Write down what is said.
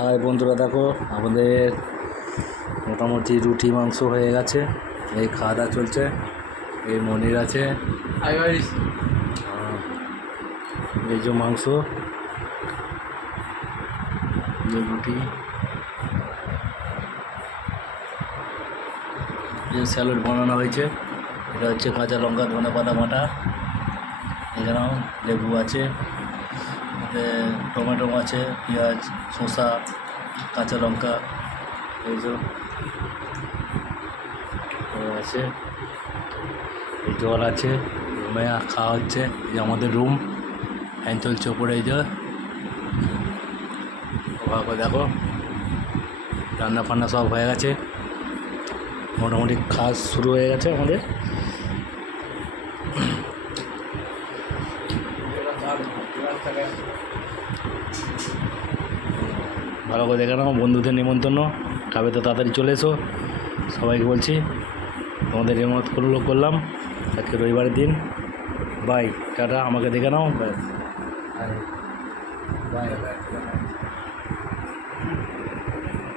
High বন্ধুরা, দেখো আমাদের মোটামুটি রুটি মাংস হয়ে গেছে। এই খাওয়া দাওয়া চলছে। এই মনির আছে, এই যে মাংস, যে রুটি, যে স্যালাড বানানো হয়েছে। এটা হচ্ছে কাঁচা লঙ্কা, ধনে পাতা বাটা, এখানেও লেবু আছে, টমেটো আছে, পেঁয়াজ, শসা, কাঁচা লঙ্কা, এই যে আছে, এই জল আছে। রুমে খাওয়া হচ্ছে। এই যে আমাদের রুম, ফ্যান চলছে ওপরে। এই যে দেখো রান্না ফান্না সব হয়ে গেছে, মোটামুটি কাজ শুরু হয়ে গেছে আমাদের। ভালো করে দেখে নাও, বন্ধুদের নিমন্ত্রণ, খাবে তো তাড়াতাড়ি চলে এসো। সবাইকে বলছি, তোমাদের নিমন্ত্রণ করলাম আজকে রবিবারের দিন। বাই, টাটা, আমাকে দেখে নাও, ব্যাস, বাই।